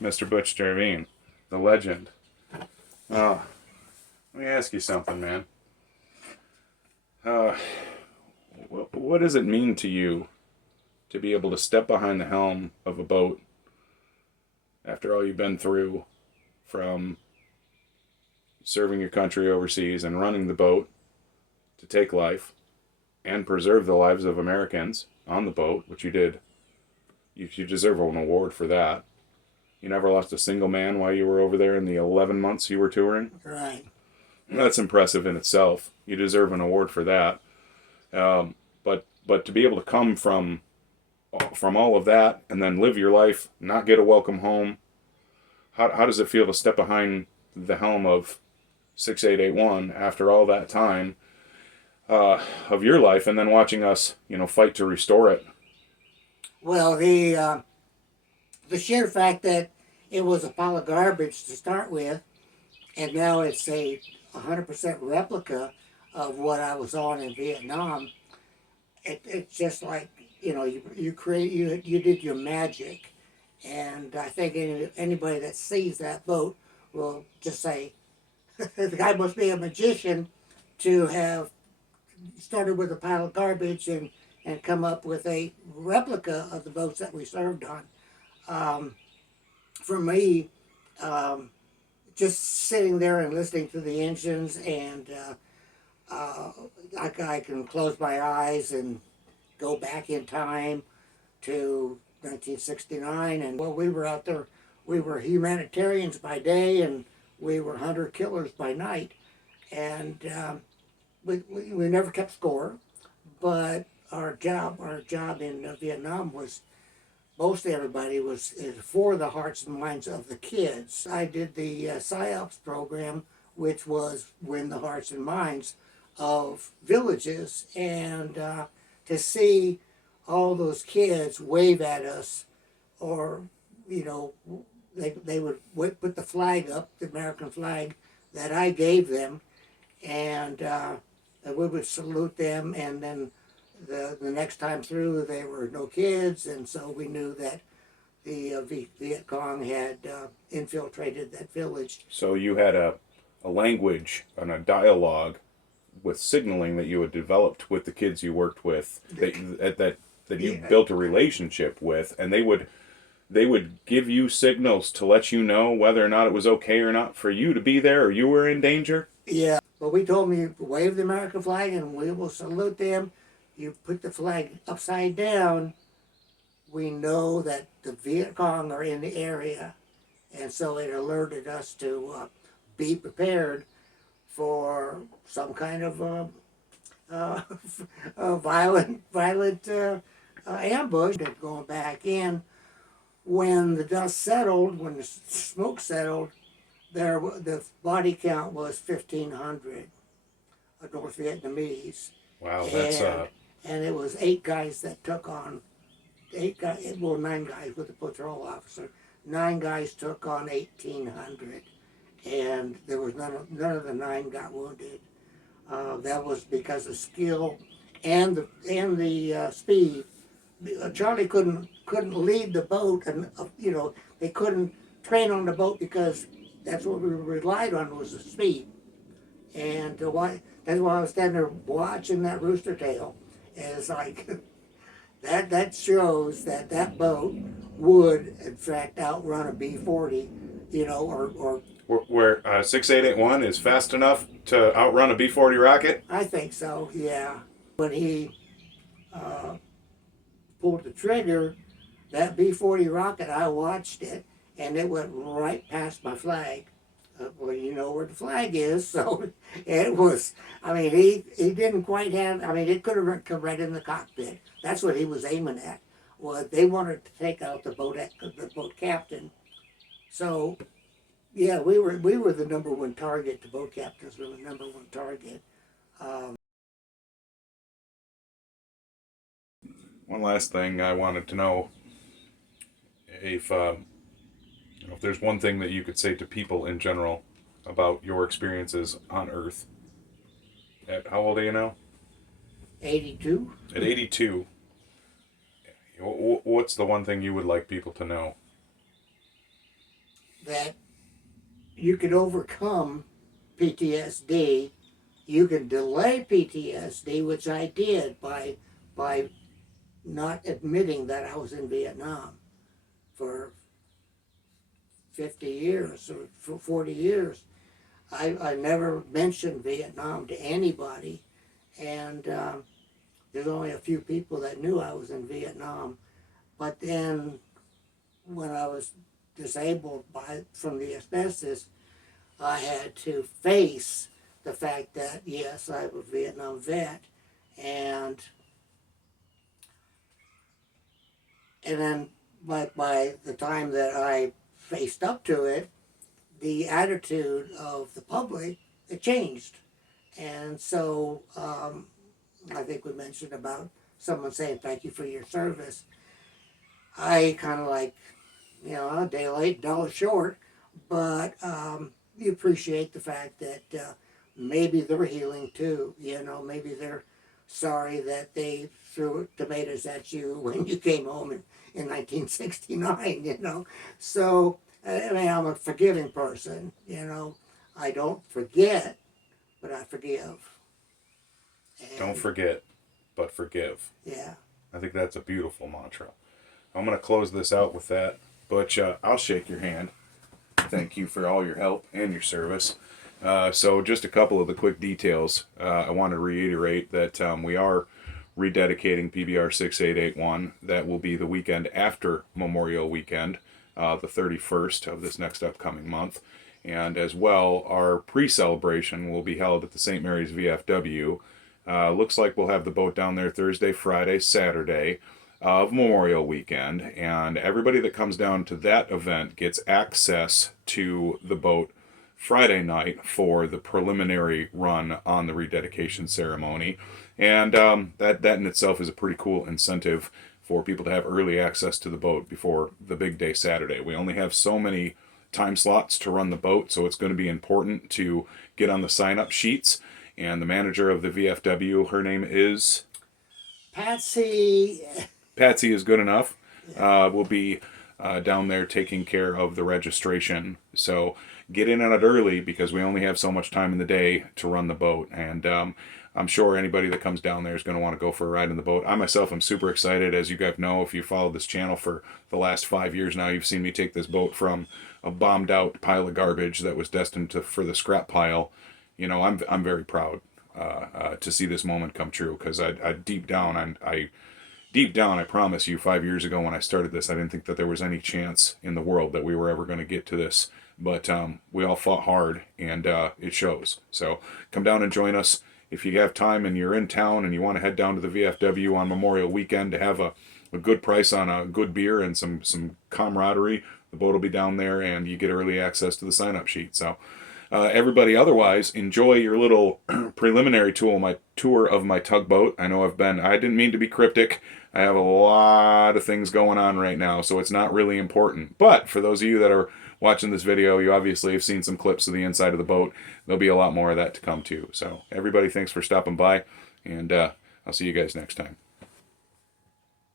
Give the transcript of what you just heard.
Mr. Butch Jarvene, the legend. Let me ask you something, man. Uh, what does it mean to you to be able to step behind the helm of a boat after all you've been through, from serving your country overseas and running the boat to take life and preserve the lives of Americans on the boat, which you did? You deserve an award for that. You never lost a single man while you were over there in the 11 months you were touring. Right. That's impressive in itself. You deserve an award for that. But to be able to come from all of that and then live your life, not get a welcome home, how does it feel to step behind the helm of 6881 after all that time of your life, and then watching us, fight to restore it? Well, the sheer fact that it was a pile of garbage to start with, and now it's a 100% replica of what I was on in Vietnam. It's just like, you did your magic, and I think anybody that sees that boat will just say, the guy must be a magician to have started with a pile of garbage and come up with a replica of the boats that we served on. For me, just sitting there and listening to the engines, and I can close my eyes and go back in time to 1969, and while we were out there, we were humanitarians by day and we were hunter-killers by night, and we never kept score, but our job in Vietnam was, mostly everybody was for the hearts and minds of the kids. I did the PSYOPs program, which was win the hearts and minds of villages, and to see all those kids wave at us, or they would put the flag up, the American flag that I gave them, and we would salute them, and then the next time through there were no kids, and so we knew that the Viet Cong had infiltrated that village. So you had a language and a dialogue with signaling that you had developed with the kids you worked with, that you built a relationship with, and they would give you signals to let you know whether or not it was okay or not for you to be there, or you were in danger? Yeah, but we told them, you wave the American flag and we will salute them. You put the flag upside down, we know that the Viet Cong are in the area, and so it alerted us to be prepared for some kind of violent ambush. Going back in, when the dust settled, when the smoke settled, the body count was 1,500 North Vietnamese. Wow, that's and it was 8 guys that took on 9 guys with the patrol officer. 9 guys took on 1,800, and there was none of the 9 got wounded. That was because of skill and the speed. Charlie couldn't lead the boat, and they couldn't train on the boat because that's what we relied on, was the speed. And that's why I was standing there watching that rooster tail. And it's like that shows that boat would in fact outrun a B-40, or where 6881 is fast enough to outrun a B-40 rocket? I think so, yeah. When he pulled the trigger, that B-40 rocket, I watched it, and it went right past my flag. Well, you know where the flag is, so it was, he didn't quite have, it could have come right in the cockpit. That's what he was aiming at. Well, they wanted to take out the boat captain. So, yeah, we were the number one target. The boat captains were the number one target. One last thing I wanted to know, if there's one thing that you could say to people in general about your experiences on Earth. At how old are you now? 82. At 82, what's the one thing you would like people to know? that you can overcome PTSD. You can delay PTSD, which I did by not admitting that I was in Vietnam for 50 years or for 40 years. I never mentioned Vietnam to anybody, and there's only a few people that knew I was in Vietnam. But then when I was disabled from the asbestos, I had to face the fact that, yes, I was a Vietnam vet, and then by the time that I faced up to it, the attitude of the public, it changed. And so I think we mentioned about someone saying thank you for your service. I kind of like, a day late, dollar short, but you appreciate the fact that maybe they're healing too. Maybe they're sorry that they threw tomatoes at you when you came home in 1969. So, I mean, I'm a forgiving person. I don't forget, but I forgive. And, Don't forget, but forgive. Yeah. I think that's a beautiful mantra. I'm going to close this out with that. Butch, I'll shake your hand. Thank you for all your help and your service. So just a couple of the quick details. I want to reiterate that we are rededicating PBR 6881. That will be the weekend after Memorial Weekend, the 31st of this next upcoming month. And as well, our pre-celebration will be held at the St. Mary's VFW. Looks like we'll have the boat down there Thursday, Friday, Saturday of Memorial Weekend, and everybody that comes down to that event gets access to the boat Friday night for the preliminary run on the rededication ceremony. And that in itself is a pretty cool incentive for people to have early access to the boat before the big day Saturday. We only have so many time slots to run the boat, so it's going to be important to get on the sign-up sheets. And the manager of the VFW, her name is Patsy. Patsy is good enough. Will be down there taking care of the registration. So get in on it early because we only have so much time in the day to run the boat. And I'm sure anybody that comes down there is going to want to go for a ride in the boat. I myself am super excited. As you guys know, if you followed this channel for the last 5 years now, you've seen me take this boat from a bombed out pile of garbage that was destined for the scrap pile. I'm very proud to see this moment come true because I deep down, I promise you, 5 years ago when I started this, I didn't think that there was any chance in the world that we were ever going to get to this. But we all fought hard, and it shows. So come down and join us. If you have time and you're in town and you want to head down to the VFW on Memorial Weekend to have a good price on a good beer and some camaraderie, the boat will be down there, and you get early access to the sign-up sheet. So everybody otherwise, enjoy your little preliminary tour of my tugboat. I know I didn't mean to be cryptic. I have a lot of things going on right now, so it's not really important. But for those of you that are watching this video, you obviously have seen some clips of the inside of the boat. There'll be a lot more of that to come too. So everybody, thanks for stopping by, and I'll see you guys next time.